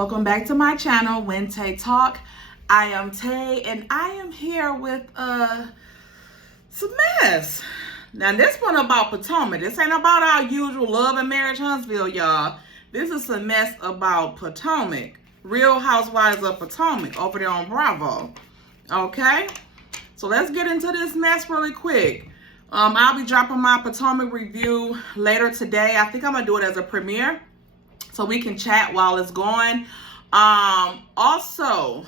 welcome back to my channel, When Tay Talk. I am Tay, and I am here with some mess. Now, this one about Potomac. This ain't about our usual love and marriage Huntsville, y'all. This is a mess about Potomac. Real Housewives of Potomac over there on Bravo. Okay? So let's get into this mess really quick. I'll be dropping my Potomac review later today. I think I'm going to do it as a premiere, so we can chat while it's going. Also,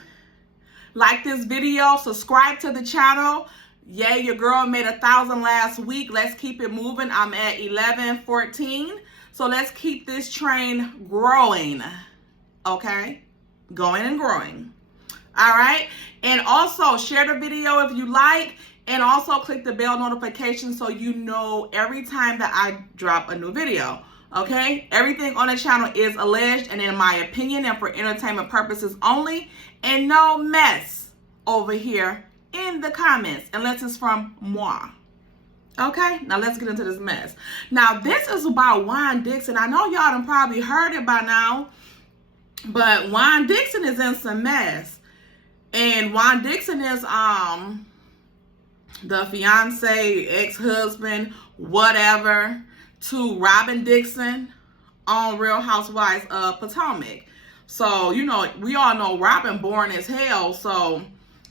like this video, subscribe to the channel. Yay, your girl made 1,000 last week. Let's keep it moving. I'm at 1114. So let's keep this train growing. Okay? Going and growing. All right? And also, share the video if you like. And also click the bell notification so you know every time that I drop a new video. Okay, everything on the channel is alleged and in my opinion and for entertainment purposes only, and no mess over here in the comments unless it's from moi. Okay, now let's get into this mess. Now this is about Juan Dixon. I know y'all done probably heard it by now, but Juan Dixon is in some mess, and Juan Dixon is the fiance, ex-husband, whatever, to Robyn Dixon on Real Housewives of Potomac. So, you know, we all know Robyn boring as hell. So,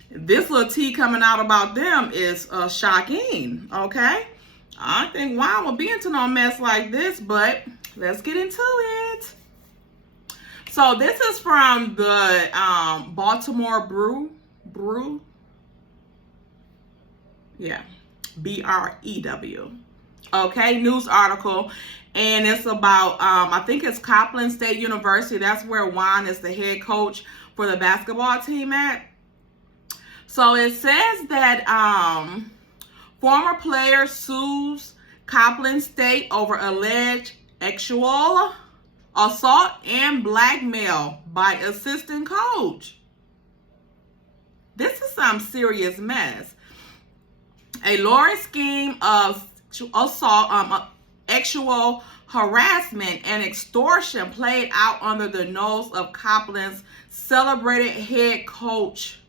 this little tea coming out about them is shocking, okay? I don't think Juan will be into no mess like this, but let's get into it. So, this is from the Baltimore Brew. Yeah, BREW. Okay, news article, and it's about I think it's Copeland State University. That's where Juan is the head coach for the basketball team at. So it says that former player sues Copeland State over alleged sexual assault and blackmail by assistant coach. This is some serious mess. A Lori scheme of assault, sexual harassment, and extortion played out under the nose of Copeland's celebrated head coach.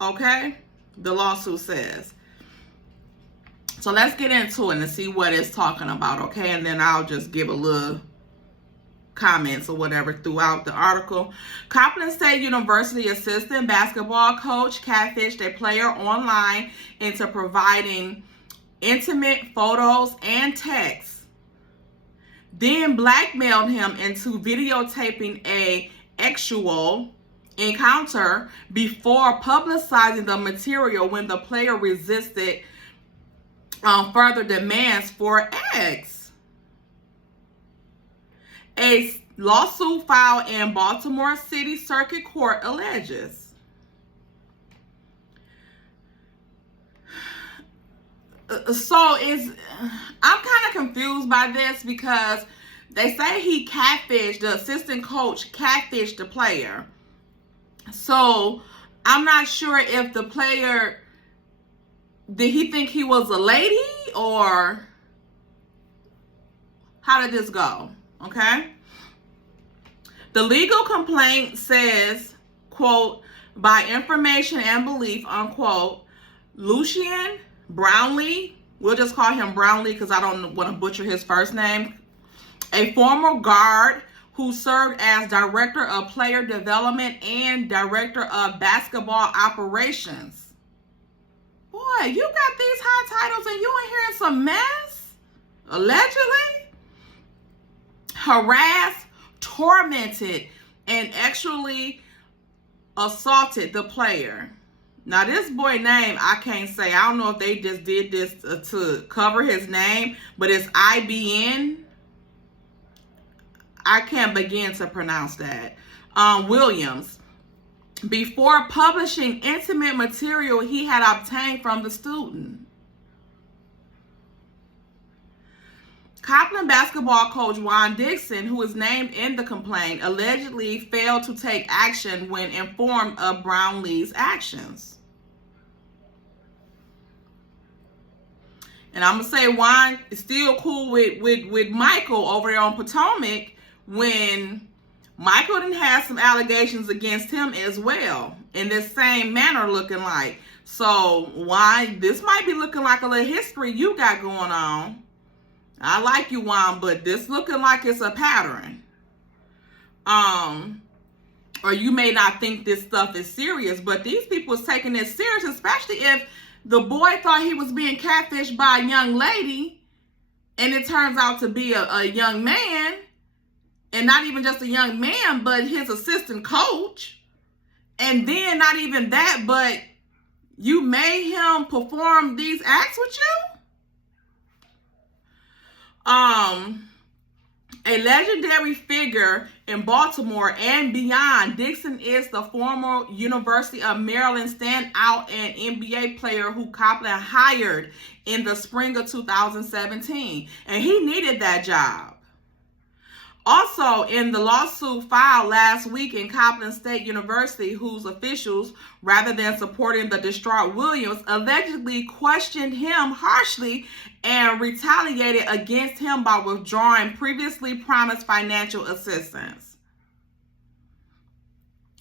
Okay? The lawsuit says. So let's get into it and see what it's talking about, okay? And then I'll just give a little comments or whatever throughout the article. Copeland State University assistant basketball coach catfished a player online into providing intimate photos and texts, then blackmailed him into videotaping a sexual encounter before publicizing the material when the player resisted further demands for X. A lawsuit filed in Baltimore City Circuit Court alleges. So I'm kind of confused by this because they say he catfished, the assistant coach catfished the player. So I'm not sure if the player, did he think he was a lady or how did this go? Okay. The legal complaint says, quote, by information and belief, unquote, Lucian Brownlee, we'll just call him Brownlee because I don't want to butcher his first name, a former guard who served as director of player development and director of basketball operations. Boy, you got these high titles and you in here in some mess? Allegedly? Harassed, tormented, and actually assaulted the player. Now, this boy name, I can't say. I don't know if they just did this to cover his name, but it's IBN. I can't begin to pronounce that. Williams. Before publishing intimate material he had obtained from the student. Copeland basketball coach Juan Dixon, who is named in the complaint, allegedly failed to take action when informed of Brownlee's actions. And I'm going to say Juan is still cool with Michael over there on Potomac when Michael done had some allegations against him as well, in this same manner looking like. So why this might be looking like a little history you got going on. I like you, Juan, but this looking like it's a pattern. Or you may not think this stuff is serious, but these people is taking this serious, especially if the boy thought he was being catfished by a young lady, and it turns out to be a young man, and not even just a young man, but his assistant coach. And then not even that, but you made him perform these acts with you? A legendary figure in Baltimore and beyond, Dixon is the former University of Maryland standout and NBA player who Copland hired in the spring of 2017. And he needed that job. Also, in the lawsuit filed last week in Copland State University, whose officials, rather than supporting the distraught Williams, allegedly questioned him harshly and retaliated against him by withdrawing previously promised financial assistance.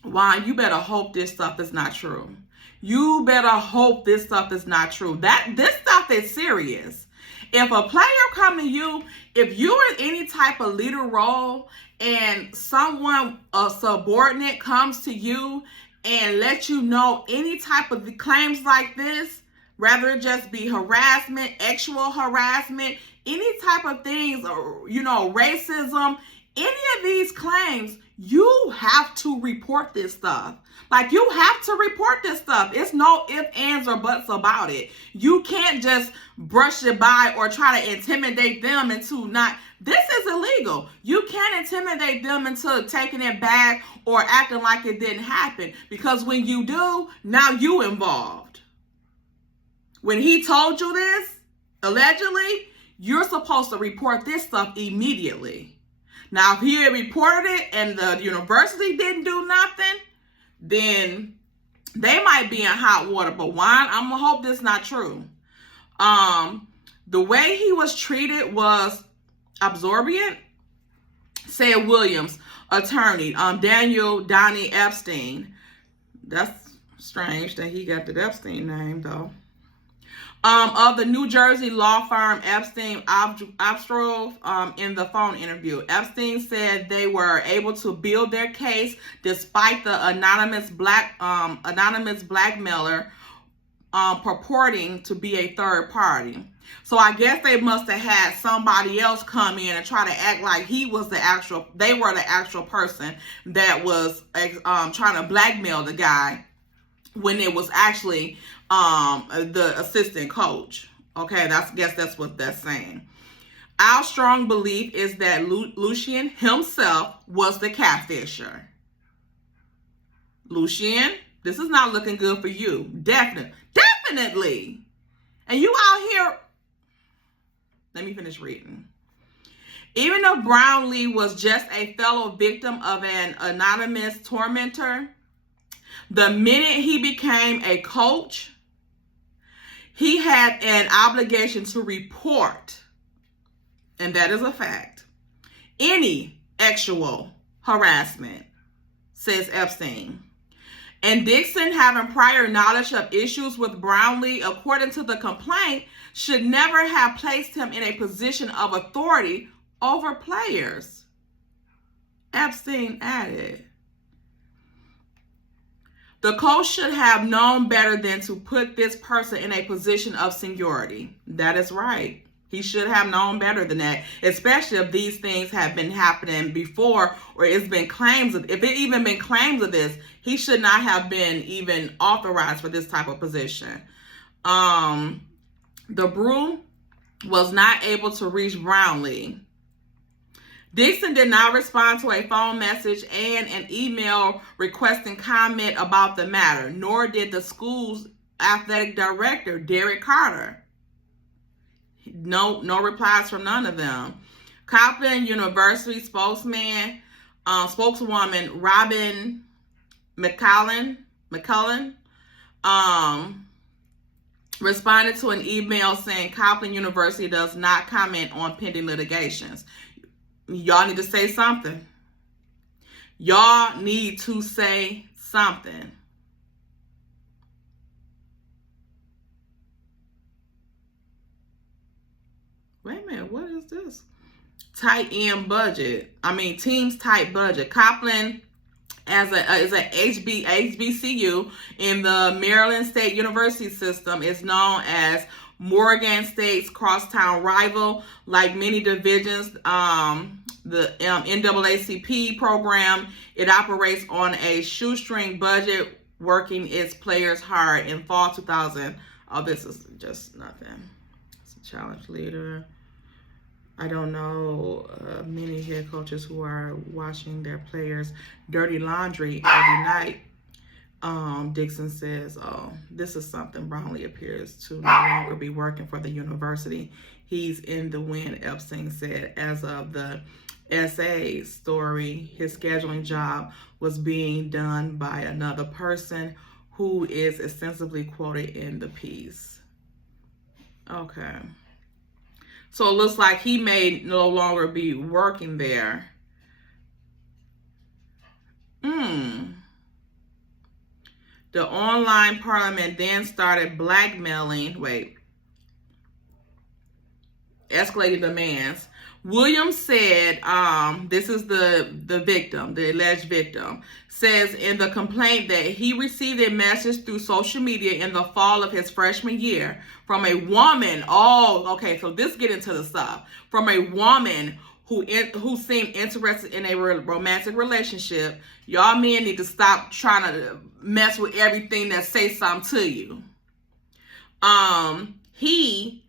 Juan, you better hope this stuff is not true. You better hope this stuff is not true. This stuff is serious. If a player come to you, if you're in any type of leader role and someone, a subordinate, comes to you and let you know any type of claims like this, rather it just be harassment, sexual harassment, any type of things, or, racism, any of these claims, you have to report this stuff. Like, you have to report this stuff. It's no ifs, ands, or buts about it. You can't just brush it by or try to intimidate them into not. This is illegal. You can't intimidate them into taking it back or acting like it didn't happen. Because when you do, now you involved. When he told you this, allegedly, you're supposed to report this stuff immediately. Now, if he had reported it and the university didn't do nothing, then they might be in hot water. But Juan, I'm gonna hope this is not true. The way he was treated was absorbent, said Williams' attorney, Daniel Donnie Epstein. That's strange that he got the Epstein name, though. Of the New Jersey law firm Epstein Obstrov, in the phone interview. Epstein said they were able to build their case despite the anonymous blackmailer purporting to be a third party. So I guess they must have had somebody else come in and try to act like they were the actual person that was trying to blackmail the guy, when it was actually the assistant coach. Okay, guess that's what that's saying. Our strong belief is that Lucien himself was the catfisher. Lucien, this is not looking good for you. Definitely. And you out here, let me finish reading. Even though Brownlee was just a fellow victim of an anonymous tormentor, the minute he became a coach, he had an obligation to report, and that is a fact, any sexual harassment, says Epstein. And Dixon, having prior knowledge of issues with Brownlee, according to the complaint, should never have placed him in a position of authority over players, Epstein added. The coach should have known better than to put this person in a position of seniority. That is right. He should have known better than that, especially if these things have been happening before, or it's been claims of, if it even been claims of this, he should not have been even authorized for this type of position. The Brew was not able to reach Brownlee. Dixon did not respond to a phone message and an email requesting comment about the matter, nor did the school's athletic director, Derek Carter. No replies from none of them. Copland University spokeswoman Robyn McCullen responded to an email saying Copland University does not comment on pending litigations. Y'all need to say something. Y'all need to say something. Wait a minute, what is this? Tight end budget. Teams tight budget. Copland is a HBCU in the Maryland State University system is known as Morgan State's crosstown rival. Like many divisions, the NAACP program, it operates on a shoestring budget, working its players hard. In fall 2000, oh, this is just nothing. It's a challenge leader. I don't know many head coaches who are washing their players' dirty laundry every night. Dixon says, oh, this is something Brownlee appears to no longer be working for the university. He's in the wind, Epstein said. As of the SA story, his scheduling job was being done by another person who is extensively quoted in the piece. Okay. So it looks like he may no longer be working there. The online parliament then started escalating demands. Williams said, this is the victim, the alleged victim, says in the complaint that he received a message through social media in the fall of his freshman year from a woman. Oh, okay, so this get into the stuff. From a woman who seemed interested in a romantic relationship. Y'all men need to stop trying to mess with everything that say something to you. He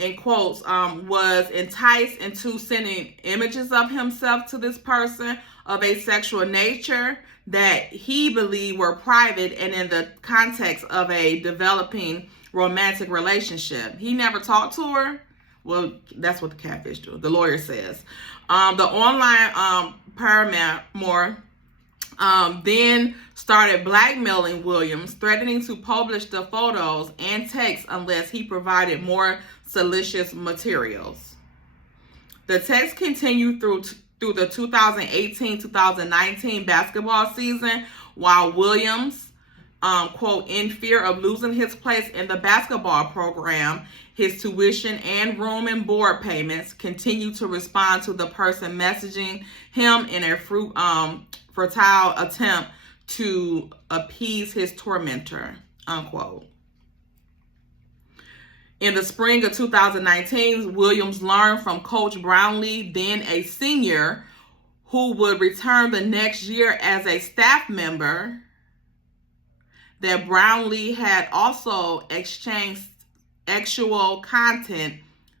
in quotes, was enticed into sending images of himself to this person of a sexual nature that he believed were private and in the context of a developing romantic relationship. He never talked to her. Well, that's what the catfish do. The lawyer says. The online paramour then started blackmailing Williams, threatening to publish the photos and texts unless he provided more salacious materials. The text continued through the 2018-2019 basketball season, while Williams, quote, in fear of losing his place in the basketball program, his tuition and room and board payments, continued to respond to the person messaging him in a fertile attempt to appease his tormentor, unquote. In the spring of 2019, Williams learned from Coach Brownlee, then a senior, who would return the next year as a staff member, that Brownlee had also exchanged sexual content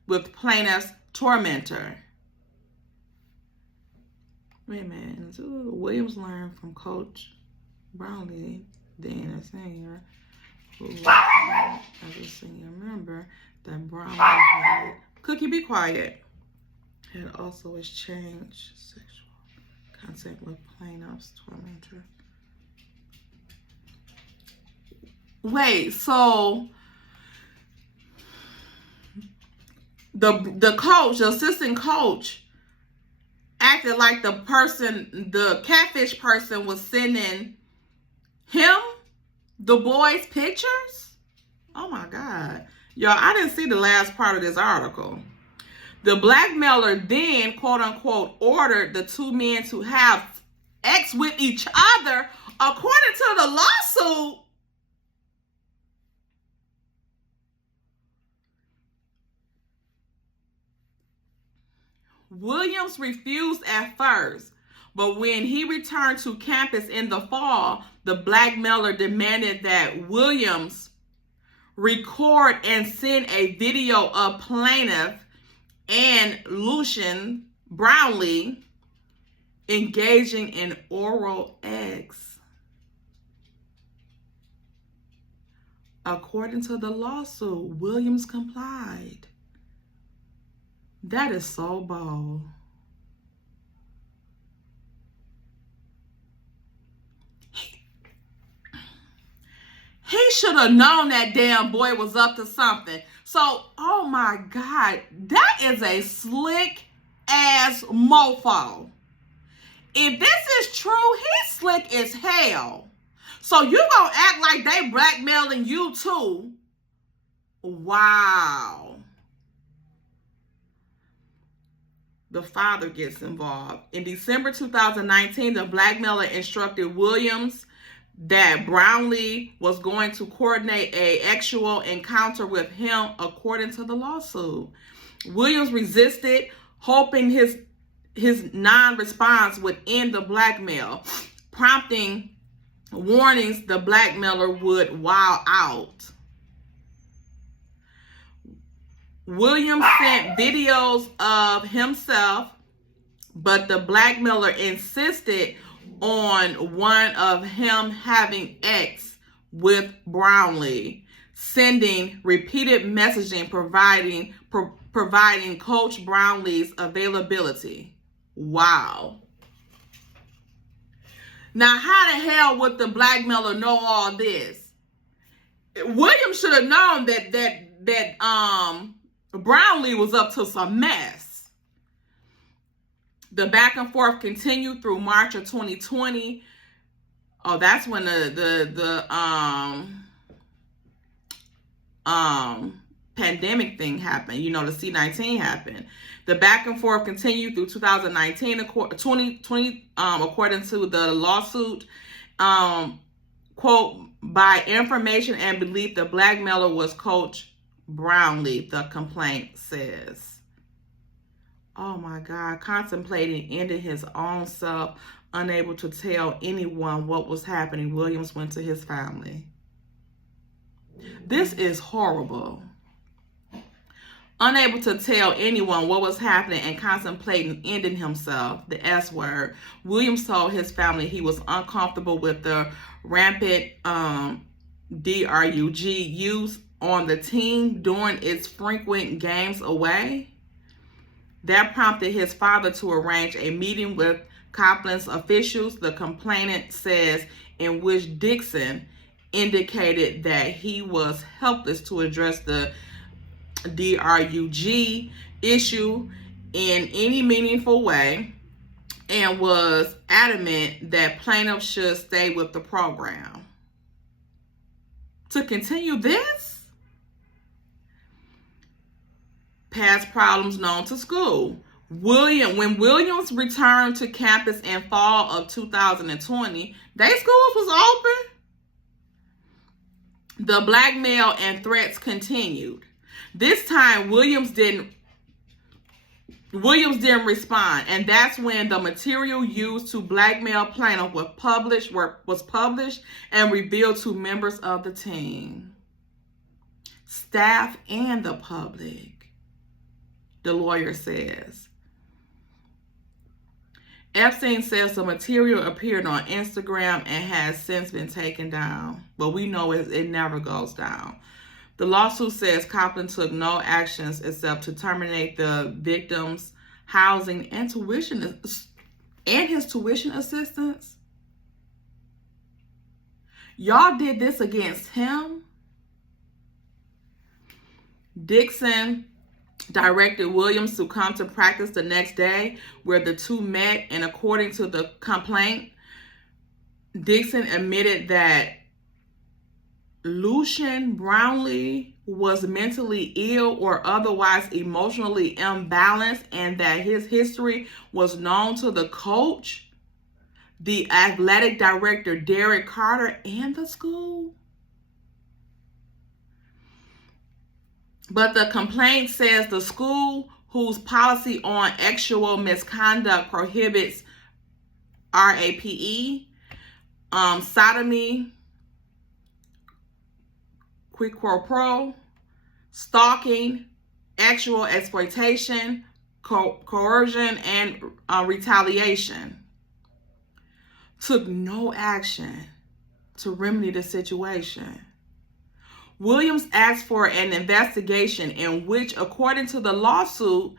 with plaintiff's tormentor. Wait a minute. Williams learned from Coach Brownlee, then a senior, who as a senior member, that Brownlee had, Cookie, be quiet, had also exchanged sexual contact with plaintiff's tormentor. Wait, so the coach, the assistant coach, acted like the catfish person was sending him, the boys, pictures? Oh my God. Y'all, I didn't see the last part of this article. The blackmailer then, quote unquote, ordered the two men to have sex with each other. According to the lawsuit, Williams refused at first, but when he returned to campus in the fall, the blackmailer demanded that Williams record and send a video of plaintiff and Lucian Brownlee engaging in oral acts. According to the lawsuit, Williams complied. That is so bold. He should have known that damn boy was up to something. So, oh my God, that is a slick ass mofo. If this is true, he's slick as hell. So you gonna act like they blackmailing you too? Wow. The father gets involved. In December 2019, the blackmailer instructed Williams that Brownlee was going to coordinate a sexual encounter with him, according to the lawsuit. Williams resisted, hoping his non-response would end the blackmail, prompting warnings the blackmailer would wild out. Williams sent videos of himself, but the blackmailer insisted on one of him having sex with Brownlee, sending repeated messaging providing Coach Brownlee's availability. Wow. Now, how the hell would the blackmailer know all this? Williams should have known that Brownlee was up to some mess. The back and forth continued through March of 2020. Oh, that's when the pandemic thing happened. You know, the C-19 happened. The back and forth continued through 2019, 2020, according to the lawsuit. Quote, by information and belief, the blackmailer was Coach Brownlee, the complaint says. Oh my God, contemplating ending his own self, unable to tell anyone what was happening, Williams went to his family. This is horrible. Unable to tell anyone what was happening and contemplating ending himself, the S word, Williams told his family he was uncomfortable with the rampant drug use on the team during its frequent games away. That prompted his father to arrange a meeting with Copland's officials, the complainant says, in which Dixon indicated that he was helpless to address the drug issue in any meaningful way and was adamant that plaintiff should stay with the program. To continue this? Past problems known to school. When Williams returned to campus in fall of 2020, their schools was open. The blackmail and threats continued. This time, Williams didn't respond, and that's when the material used to blackmail plaintiff was published and revealed to members of the team, staff, and the public. The lawyer says. Epstein says the material appeared on Instagram and has since been taken down, but we know it never goes down. The lawsuit says Copland took no actions except to terminate the victim's housing and his tuition assistance. Y'all did this against him? Dixon directed Williams to come to practice the next day, where the two met, and according to the complaint, Dixon admitted that Lucian Brownlee was mentally ill or otherwise emotionally imbalanced, and that his history was known to the coach, the athletic director, Derek Carter, and the school. But the complaint says the school, whose policy on sexual misconduct prohibits RAPE, sodomy, quid pro quo, stalking, sexual exploitation, coercion, and retaliation, took no action to remedy the situation. Williams asked for an investigation in which, according to the lawsuit,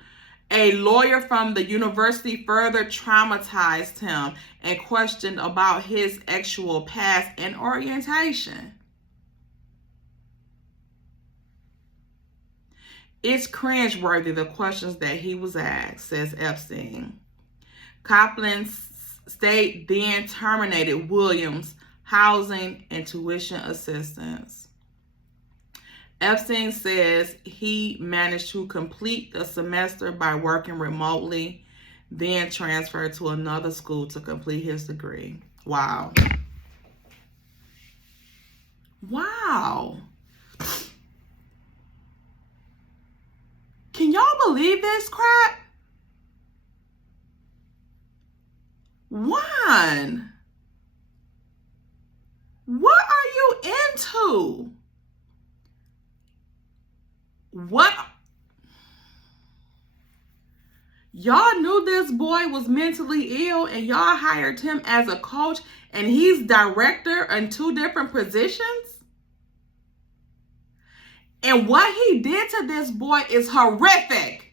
a lawyer from the university further traumatized him and questioned about his sexual past and orientation. It's cringeworthy, the questions that he was asked, says Epstein. Copland state then terminated Williams' housing and tuition assistance. Epstein says he managed to complete the semester by working remotely, then transferred to another school to complete his degree. Wow. Wow. Can y'all believe this crap? Juan, what are you into? What? Y'all knew this boy was mentally ill and y'all hired him as a coach and he's director in 2 different positions? And what he did to this boy is horrific.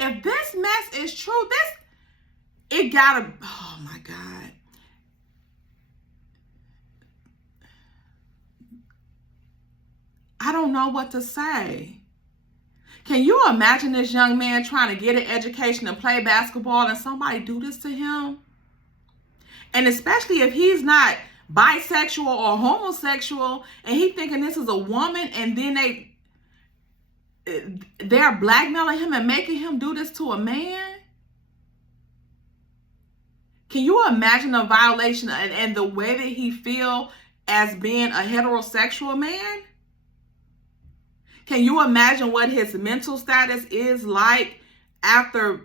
If this mess is true, it gotta, oh my God. I don't know what to say. Can you imagine this young man trying to get an education and play basketball and somebody do this to him? And especially if he's not bisexual or homosexual and he thinking this is a woman, and then they're blackmailing him and making him do this to a man? Can you imagine the violation and the way that he feel as being a heterosexual man? Can you imagine what his mental status is like after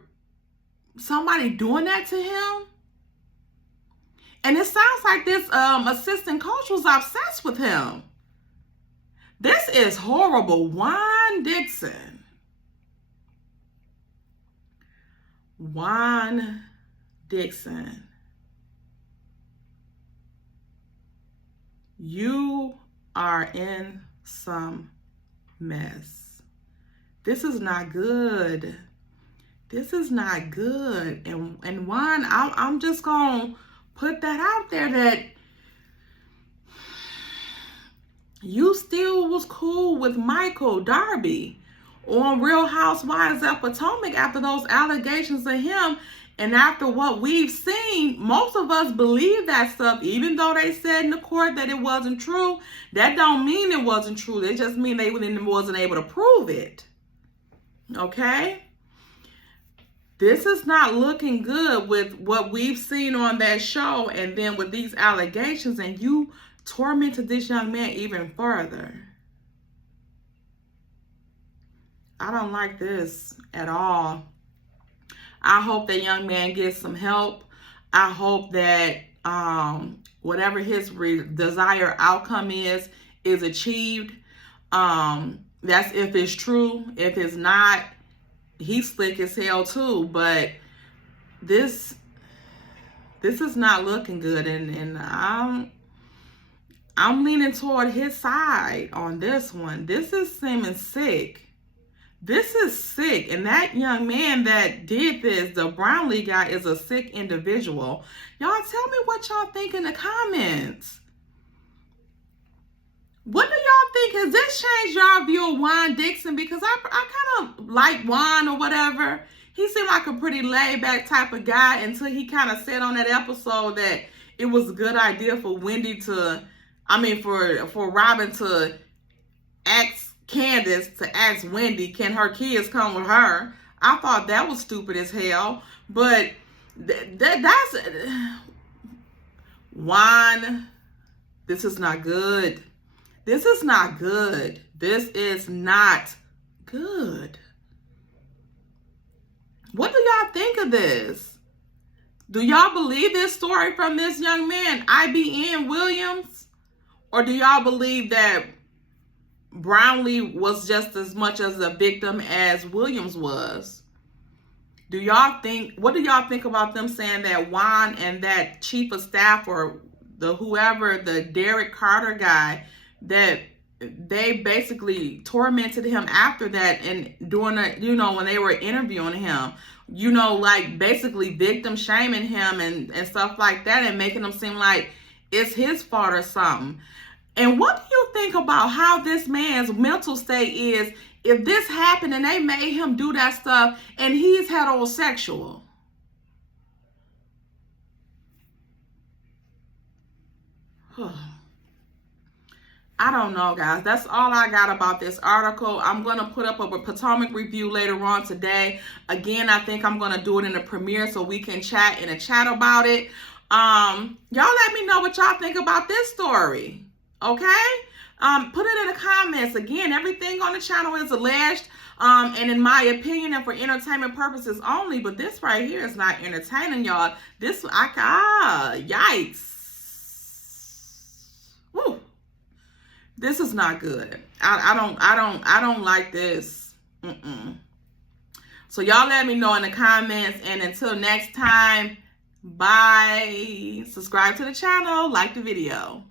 somebody doing that to him? And it sounds like this assistant coach was obsessed with him. This is horrible. Juan Dixon. Juan Dixon. You are in some mess. This is not good. This is not good. And Juan, I'm just gonna put that out there that you still was cool with Michael Darby on Real Housewives of Potomac after those allegations of him. And after what we've seen, most of us believe that stuff, even though they said in the court that it wasn't true. That don't mean it wasn't true. They just mean they wasn't able to prove it. Okay? This is not looking good with what we've seen on that show, and then with these allegations, and you tormented this young man even further. I don't like this at all. I hope that young man gets some help. I hope that whatever his desired outcome is achieved. That's if it's true. If it's not, he's slick as hell too. But this is not looking good, and I'm leaning toward his side on this one. This is seeming sick. This is sick. And that young man that did this, the Brownlee guy, is a sick individual. Y'all tell me what y'all think in the comments. What do y'all think? Has this changed y'all view of Juan Dixon? Because I kind of like Juan or whatever. He seemed like a pretty laid-back type of guy until he kind of said on that episode that it was a good idea for Wendy to, for Robyn to ask Candace to ask Wendy, can her kids come with her? I thought that was stupid as hell. But that's Juan. This is not good. This is not good. This is not good. What do y'all think of this? Do y'all believe this story from this young man, IBN Williams? Or do y'all believe that Brownlee was just as much as a victim as Williams was? What do y'all think about them saying that Juan and that chief of staff or the Derek Carter guy, that they basically tormented him after that and doing when they were interviewing him, like basically victim shaming him and stuff like that and making him seem like it's his fault or something. And what do you think about how this man's mental state is If this happened and they made him do that stuff and he's heterosexual, I don't know, guys. That's all I got about this article. I'm going to put up a Potomac review later on today. Again, I think I'm going to do it in a premiere so we can chat in a chat about it. Y'all let me know what y'all think about this story. Okay? Put it in the comments. Again, everything on the channel is alleged. And in my opinion and for entertainment purposes only. But this right here is not entertaining, y'all. This, yikes. Woo. This is not good. I don't like this. So y'all let me know in the comments. And until next time, bye. Subscribe to the channel, like the video.